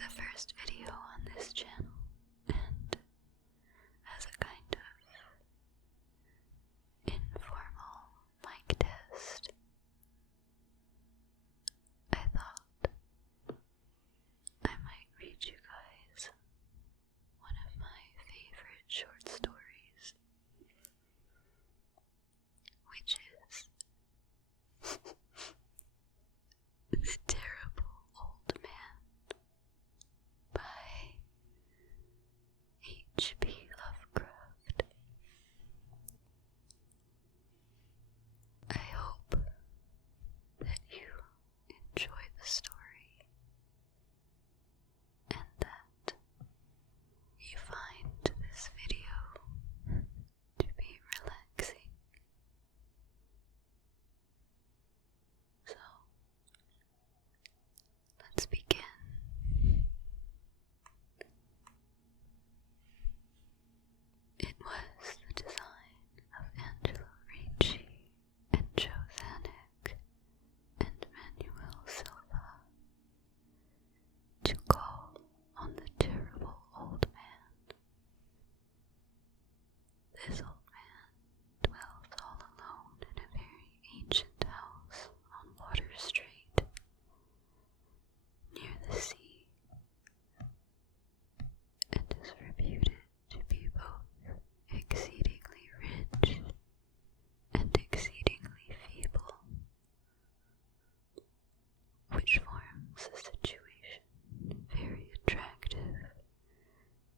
the first video on this channel, and as a kind of informal mic test, I thought I might read you guys one of my favorite short stories, which is The Terrible Old Man by H.P. Lovecraft. I hope that you enjoy the story and that you find this video to be relaxing. So, let's begin. It was the design of Angelo Ricci and Joe Zanuck and Manuel Silva to call on the terrible old man. This old man dwelt all alone in a very ancient house on Water Street, near the sea, and is reputed to be both exceedingly rich and exceedingly feeble, which forms a situation very attractive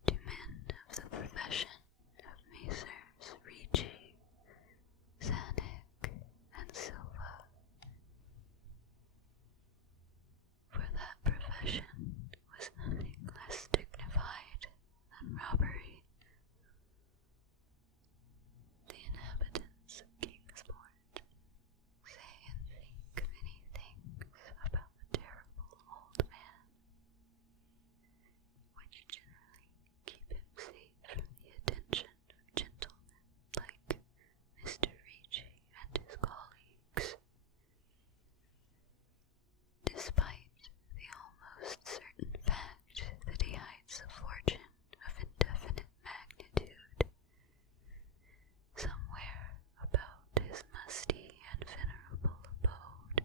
to men of the profession of Messrs. Ricci, Zanuck, and Silva, for that profession was nothing less dignified than robbery. The inhabitants of Kingsport say and think many things about the terrible old man, which generally keep him safe from the attention of gentlemen like Mr. Ricci and his colleagues, despite the almost certain fact that he hides a fortune of indefinite magnitude somewhere about his musty and venerable abode.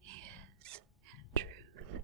He is, in truth,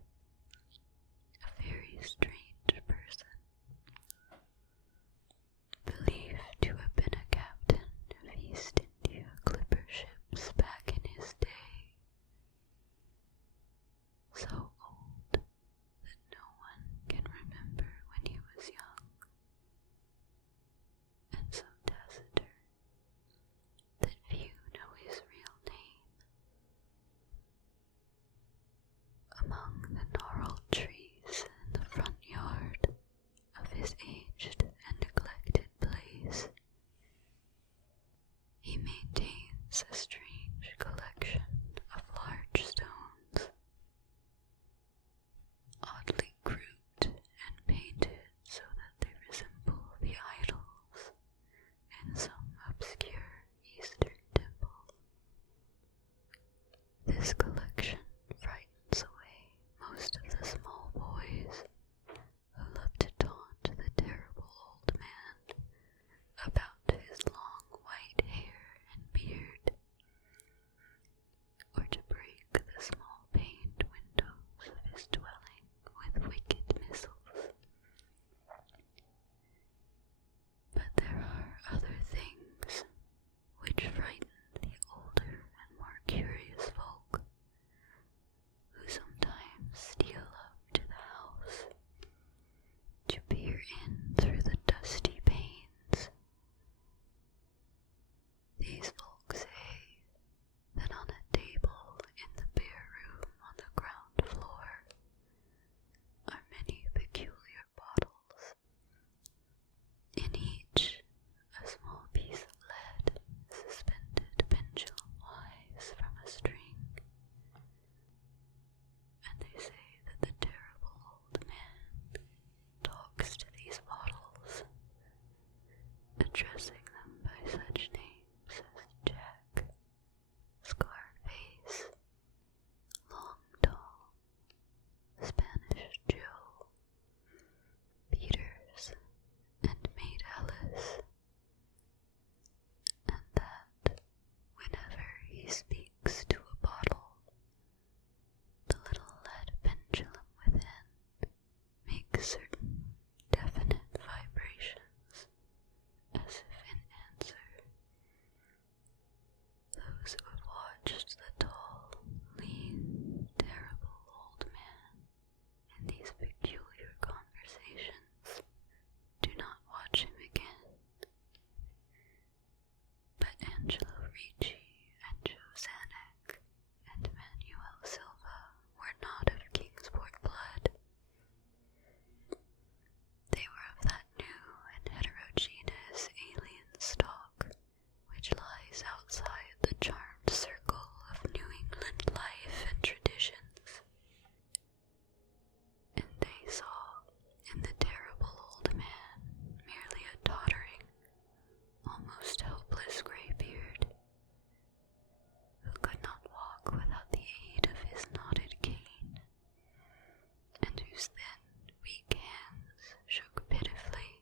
whose thin, weak hands shook pitifully.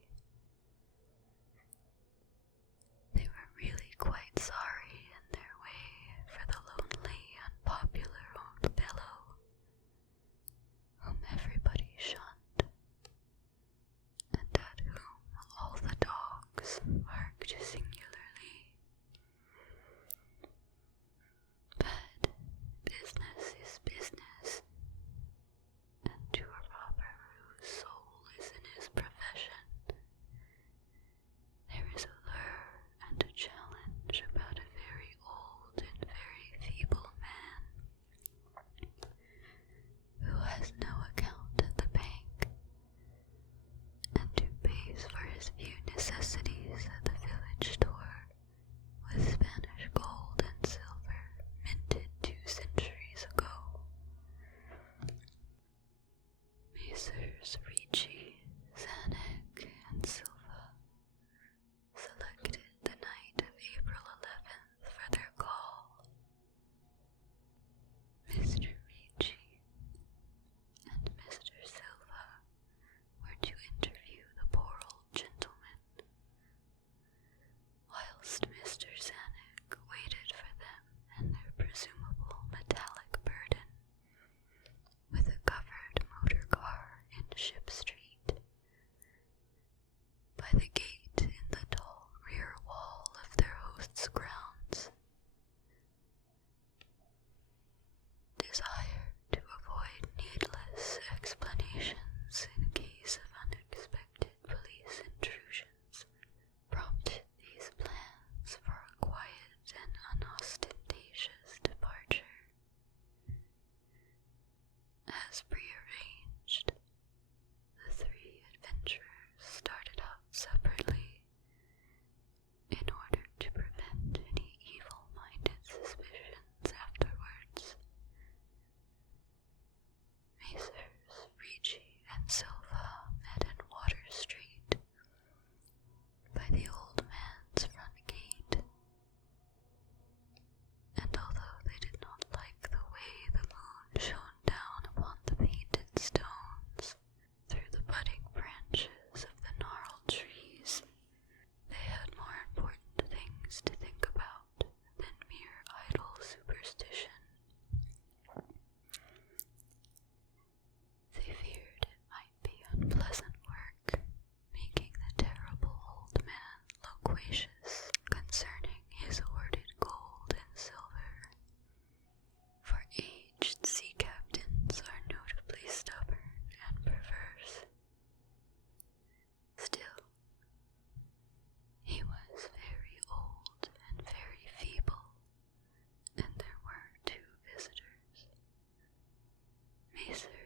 They were really quite sorry in their way for the lonely, unpopular old fellow whom everybody shunned, and at whom all the dogs barked singularly. But business is business, and to a robber whose soul is in his profession, there is a lure and a challenge about a very old and very feeble man who has no account at the bank, and who pays for his few necessities at the village store with Spanish gold and silver minted 2 centuries ago. Messrs. Ricci, Zanuck, and Silva selected the night of April 11th for their call. Mr. Ricci and Mr. Silva were to interview the poor old gentleman, whilst Mr. Zanuck waited for them and their presumable metallic burden with a covered motor car in Ship Street, by the gate in the tall rear wall of their host's grounds. Desire to avoid needless explanations in case of unexpected police intrusions prompted these plans for a quiet and unostentatious departure. As prearranged, the 3 adventurers started out separately in order to prevent any evil-minded suspicions afterwards. Messrs. Ricci and Silva met in Water Street, by the old man's front gate, and although they did not like the way the moon shone down upon the painted stones through the budding branches of the gnarled trees, they had more important things to think about than mere idle superstition. They feared it might be unpleasant work, making the terrible old man loquacious concerning his hoarded gold and silver, for aged sea captains are notably stubborn and perverse. Still, he was very old and very feeble, and there were 2 visitors. Messrs.